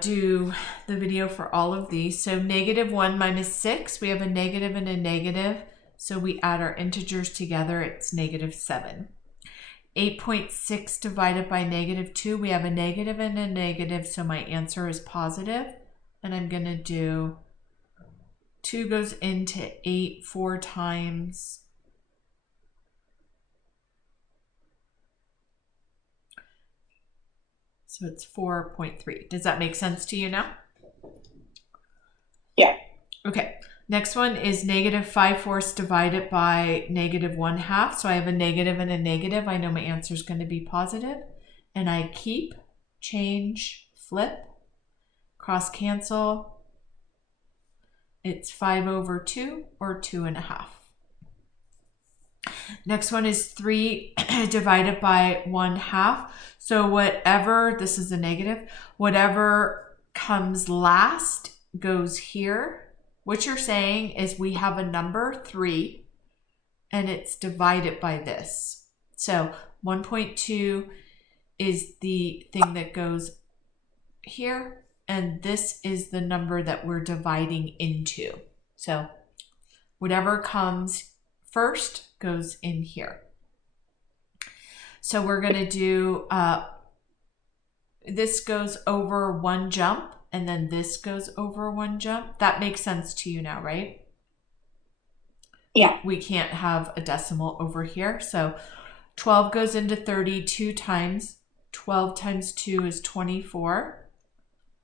do the video for all of these. So -1 minus 6, we have a negative and a negative. So we add our integers together, it's -7. 8.6 divided by -2, we have a negative and a negative, so my answer is positive. And I'm going to do 2 goes into 8 4 times. So it's 4.3. Does that make sense to you now? Yeah. Okay. Next one is -5/4 divided by -1/2. So I have a negative and a negative. I know my answer is going to be positive. And I keep, change, flip, cross cancel. It's 5/2 or 2.5. Next one is 3 divided by 1/2. So whatever, this is a negative, whatever comes last goes here. What you're saying is we have a number 3 and it's divided by this. So 1.2 is the thing that goes here, and this is the number that we're dividing into. So whatever comes first goes in here. So we're going to do, this goes over one jump, and then this goes over one jump. That makes sense to you now, right? Yeah. We can't have a decimal over here. So 12 goes into 30 2 times. 12 times 2 is 24.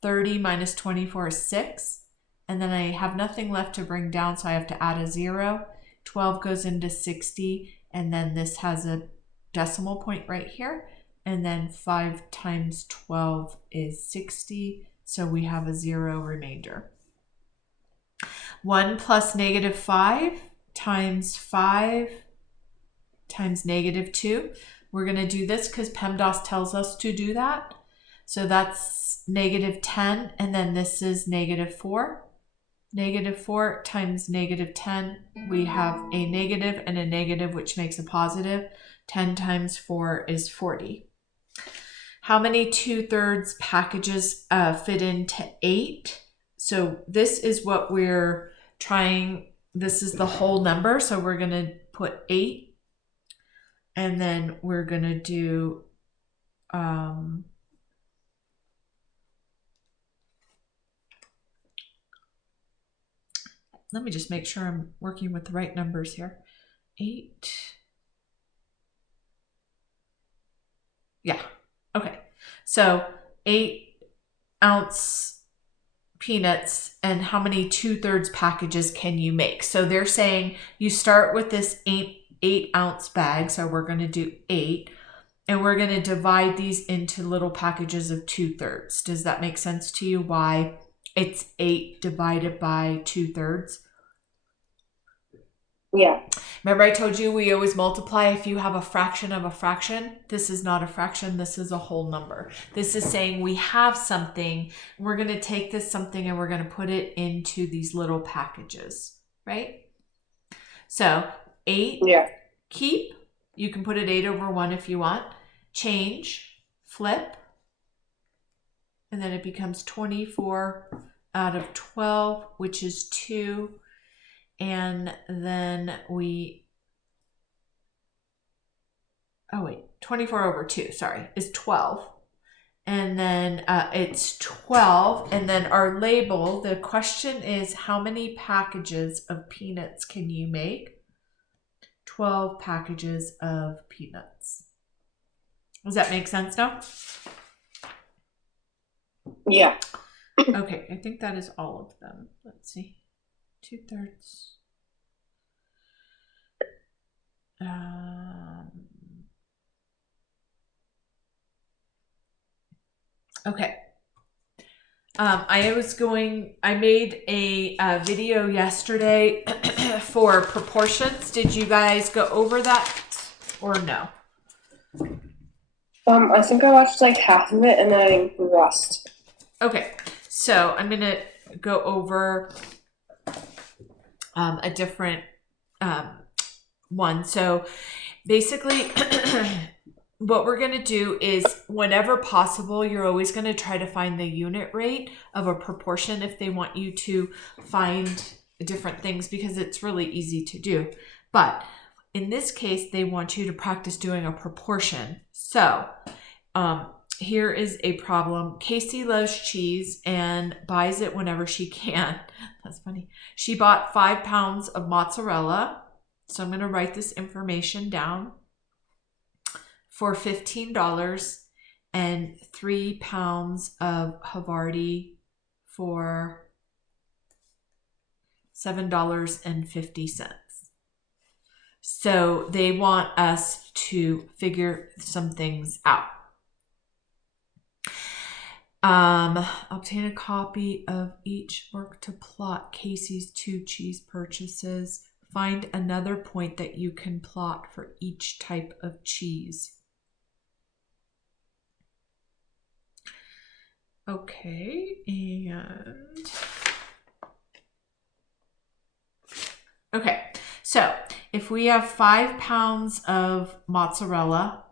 30 minus 24 is 6. And then I have nothing left to bring down, so I have to add a 0. 12 goes into 60, and then this has a decimal point right here. And then 5 times 12 is 60. So we have a 0 remainder. 1 plus -5 times 5 times -2. We're going to do this because PEMDAS tells us to do that. So that's -10, and then this is -4. -4 times -10, we have a negative and a negative, which makes a positive. 10 times 4 is 40. How many 2/3 packages fit into 8? So this is what we're trying. This is the whole number. So we're going to put 8. And then we're going to do let me just make sure I'm working with the right numbers here. 8. Yeah. Okay. So 8-ounce peanuts, and how many 2/3 packages can you make? So they're saying you start with this 8-ounce bag. So we're going to do 8, and we're going to divide these into little packages of 2/3. Does that make sense to you? Why it's 8 divided by 2/3? Yeah. Remember I told you we always multiply if you have a fraction of a fraction? This is not a fraction. This is a whole number. This is saying we have something. We're going to take this something and we're going to put it into these little packages, right? So 8, Yeah. keep. You can put it 8/1 if you want. Change, flip, and then it becomes 24 out of 12, which is 2. And then we, 24/2, sorry, is 12. And then it's 12. And then our label, the question is, how many packages of peanuts can you make? 12 packages of peanuts. Does that make sense now? Yeah. Okay, I think that is all of them. Let's see. 2/3. Okay. I made a video yesterday for proportions. Did you guys go over that or no? I think I watched like half of it and then I didn't the rest. Okay, so I'm gonna go over a different one. So basically what we're going to do is whenever possible, you're always going to try to find the unit rate of a proportion if they want you to find different things, because it's really easy to do. But in this case, they want you to practice doing a proportion. So here is a problem. Casey loves cheese and buys it whenever she can. That's funny. She bought 5 pounds of mozzarella. So I'm going to write this information down. For $15, and 3 pounds of Havarti for $7.50. So they want us to figure some things out. Obtain a copy of each work to plot Casey's 2 cheese purchases. Find another point that you can plot for each type of cheese. Okay, and okay, so if we have 5 pounds of mozzarella,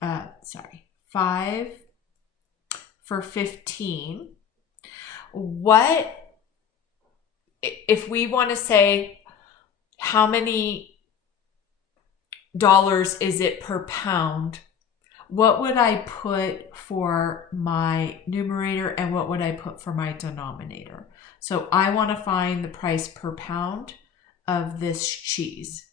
5 for 15, what, if we want to say how many dollars is it per pound, what would I put for my numerator and what would I put for my denominator? So I want to find the price per pound of this cheese.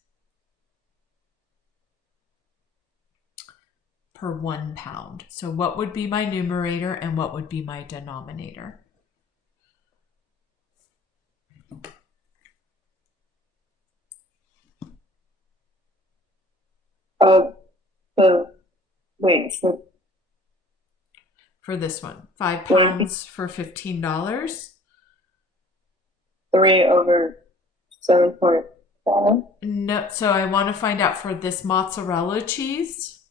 Per 1 pound. So what would be my numerator and what would be my denominator? Wait, for this one, 5 pounds for $15. 3 over 7.5. No, so I want to find out for this mozzarella cheese.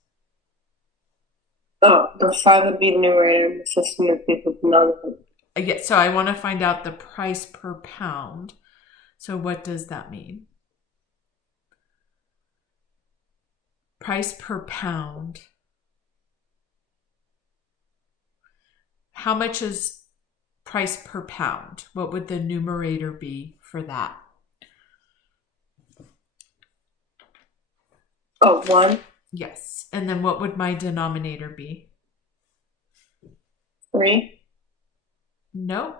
Oh, the 5 would be the numerator and the 15 would be the denominator. Yeah, so I want to find out the price per pound. So what does that mean? Price per pound. How much is price per pound? What would the numerator be for that? Oh, 1. Yes. And then what would my denominator be? 3. No.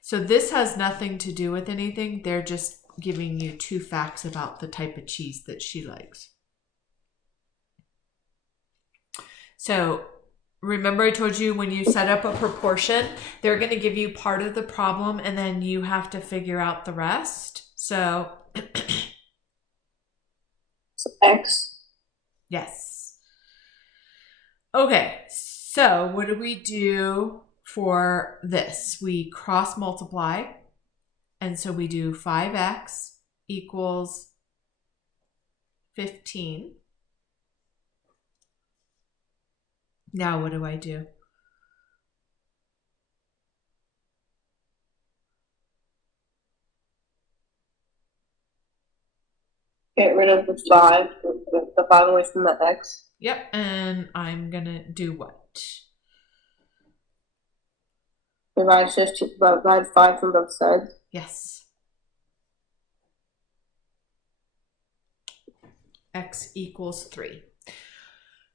So this has nothing to do with anything. They're just giving you 2 facts about the type of cheese that she likes. So remember I told you when you set up a proportion, they're going to give you part of the problem and then you have to figure out the rest. So X. Yes. Okay, so what do we do for this? We cross multiply, and so we do 5x equals 15. Now what do I do? Get rid of the 5, the 5 away from the X. Yep, and I'm gonna do what? Divide 5 from both sides. Yes. X equals 3.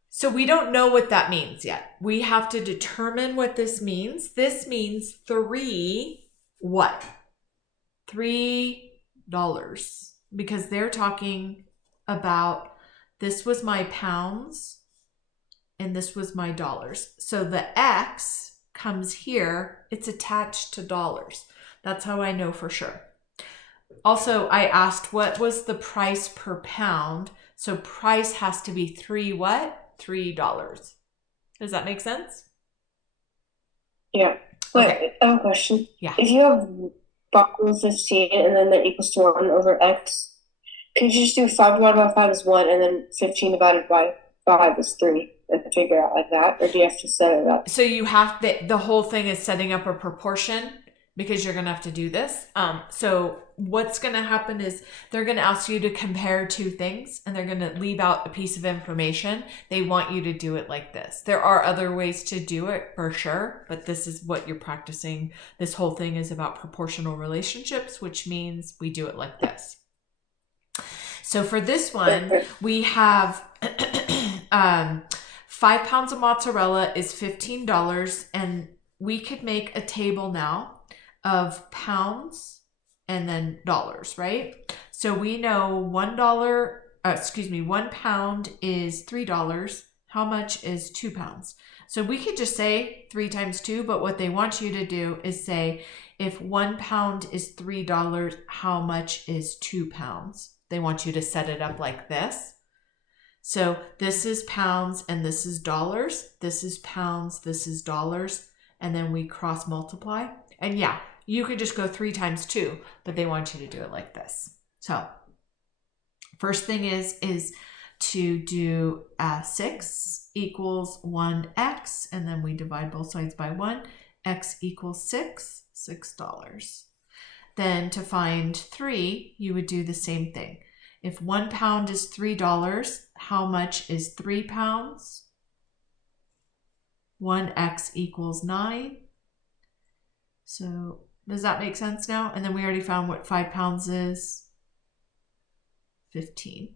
So we don't know what that means yet. We have to determine what this means. This means 3 what? $3. Because they're talking about this was my pounds and this was my dollars. So the X comes here, it's attached to dollars. That's how I know for sure. Also, I asked what was the price per pound. So price has to be 3 what? $3. Does that make sense? Yeah. Wait, okay. I have a question. Yeah. If you have 15 and then that equals to 1 over X, can you just do 5 divided by 5 is 1 and then 15 divided by 5 is 3 and figure out like that? Or do you have to set it up? So you have the whole thing is setting up a proportion because you're going to have to do this. So what's going to happen is they're going to ask you to compare two things, and they're going to leave out a piece of information. They want you to do it like this. There are other ways to do it for sure, but this is what you're practicing. This whole thing is about proportional relationships, which means we do it like this. So for this one, we have 5 pounds of mozzarella is $15, and we could make a table now of pounds and then dollars, right? So we know $1 pound is $3. How much is 2 pounds? So we could just say 3 times 2, but what they want you to do is say, if 1 pound is $3, how much is 2 pounds? They want you to set it up like this. So this is pounds and this is dollars. This is pounds, this is dollars. And then we cross multiply. And yeah, you could just go 3 times 2, but they want you to do it like this. So first thing is to do 6 equals 1x, and then we divide both sides by 1. X equals $6. Then to find 3, you would do the same thing. If 1 pound is $3, how much is 3 pounds? 1x equals 9. So does that make sense now? And then we already found what 5 pounds is. 15.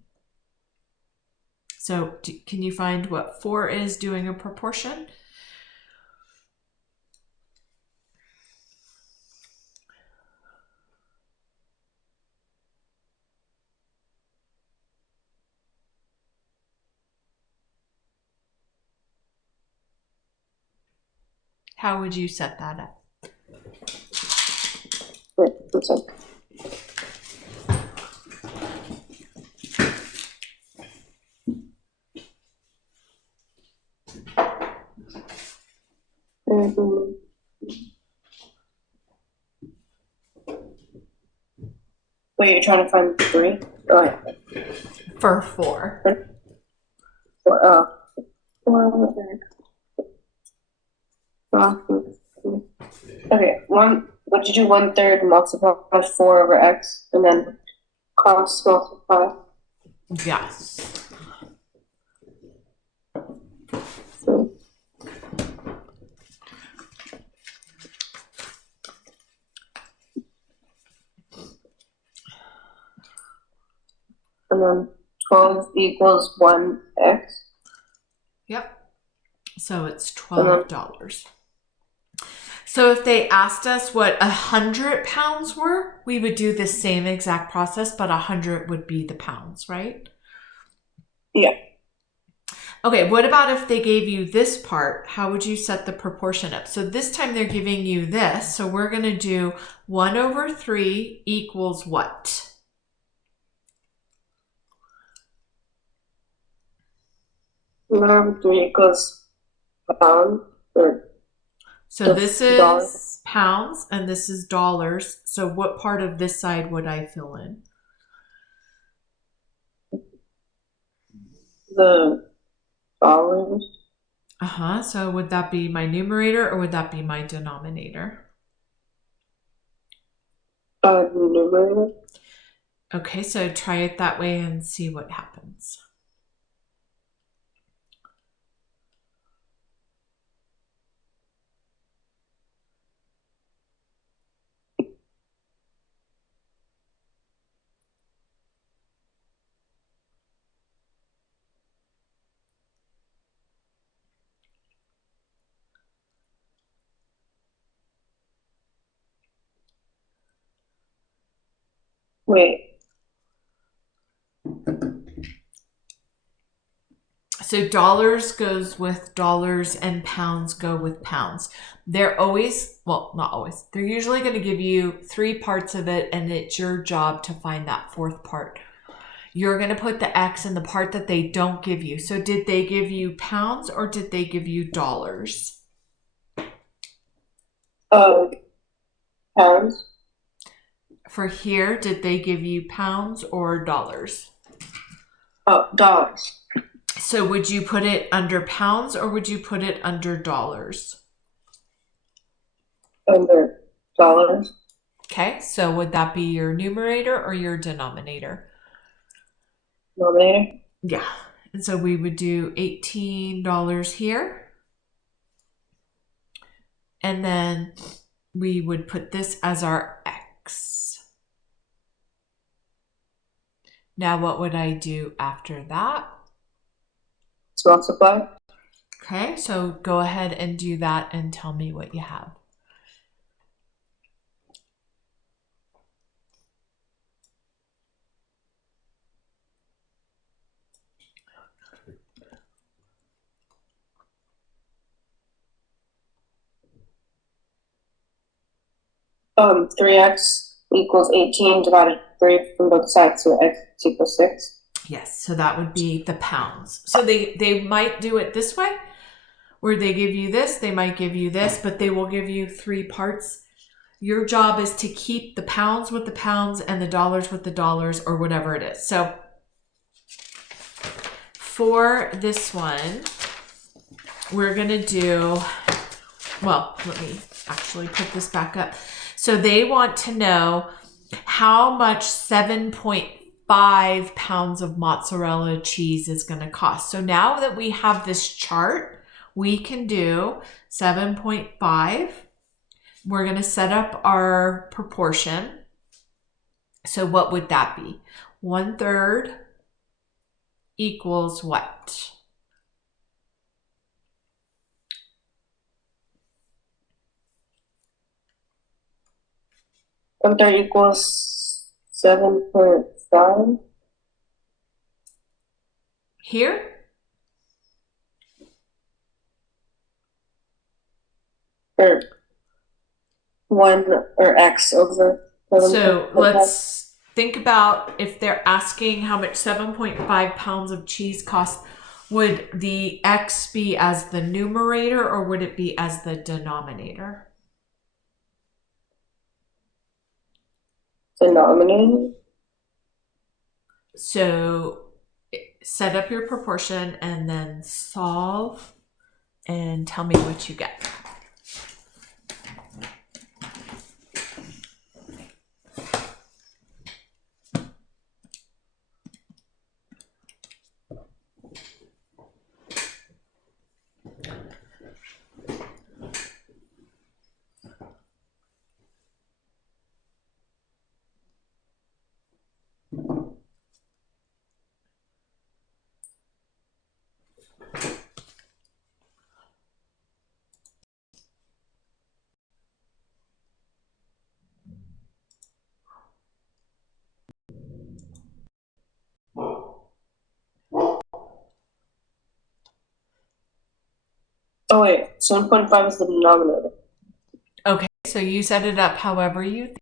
So can you find what 4 is doing a proportion? How would you set that up? Wait, you're trying to find 3? Go ahead. For 4. Okay, what did you do? 1/3 multiply 4 over x, and then cross multiply. Yes. So, and then 12 equals 1x. Yep. So it's $12. So if they asked us what 100 pounds were, we would do the same exact process, but 100 would be the pounds, right? Yeah. Okay, what about if they gave you this part? How would you set the proportion up? So this time they're giving you this. So we're going to do 1/3 equals what? Number 3 equals a pound. So this is pounds and this is dollars. So what part of this side would I fill in? The dollars. So would that be my numerator or would that be my denominator? Numerator. Okay, so try it that way and see what happens. Wait. So dollars goes with dollars and pounds go with pounds. They're always, well, not always, they're usually going to give you 3 parts of it, and it's your job to find that 4th part. You're going to put the X in the part that they don't give you. So did they give you pounds or did they give you dollars? Pounds. For here, did they give you pounds or dollars? Dollars. So would you put it under pounds or would you put it under dollars? Under dollars. Okay, so would that be your numerator or your denominator? Denominator. Yeah. And so we would do $18 here. And then we would put this as our X. Now what would I do after that? So multiply. Okay, so go ahead and do that and tell me what you have. Three x equals 18 divided 3 from both sides, so x equals 6. Yes, so that would be the pounds. So they might do it this way, where they give you this, they might give you this, but they will give you 3 parts. Your job is to keep the pounds with the pounds and the dollars with the dollars, or whatever it is. So for this one, we're gonna do, well, let me actually put this back up. So they want to know how much 7.5 pounds of mozzarella cheese is going to cost. So now that we have this chart, we can do 7.5. We're going to set up our proportion. So what would that be? 1/3 equals what? That equals 7.5. Here? Or 1 or x over 7.5. So let's think about if they're asking how much 7.5 pounds of cheese costs. Would the x be as the numerator or would it be as the denominator? Denominator. So set up your proportion and then solve and tell me what you get. Oh wait, 7.5 is the denominator. Okay, so you set it up however you think.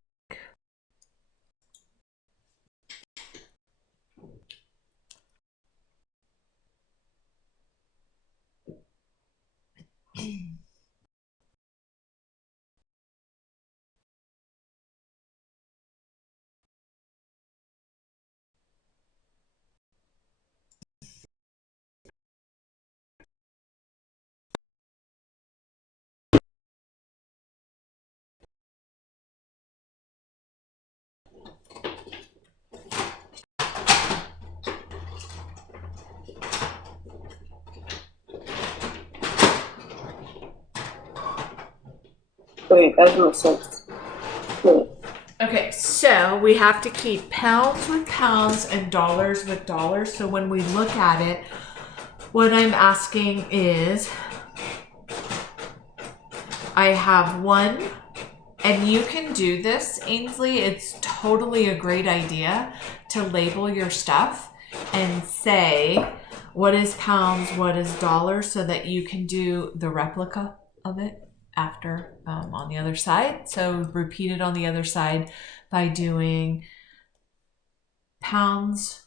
Wait, that doesn't make sense. Wait. Okay, so we have to keep pounds with pounds and dollars with dollars. So when we look at it, what I'm asking is, I have 1, and you can do this, Ainsley. It's totally a great idea to label your stuff and say, what is pounds, what is dollars, so that you can do the replica of it after on the other side. So repeat it on the other side by doing pounds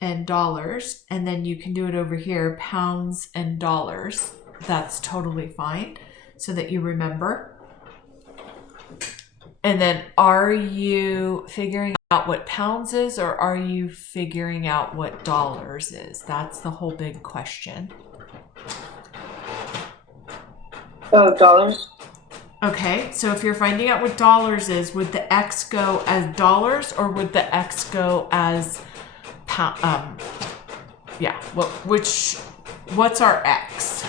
and dollars, and then you can do it over here, pounds and dollars. That's totally fine, so that you remember. And then are you figuring out what pounds is, or are you figuring out what dollars is? That's the whole big question. Oh, dollars. Okay, so if you're finding out what dollars is, would the X go as dollars or would the X go as pound? Yeah. What's our X?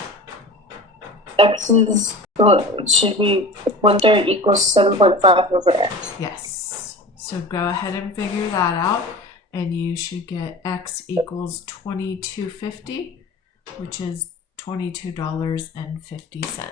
X is, well, it should be 1/3 equals 7.5 over X. Yes. So go ahead and figure that out, and you should get X equals $22.50, which is $22.50.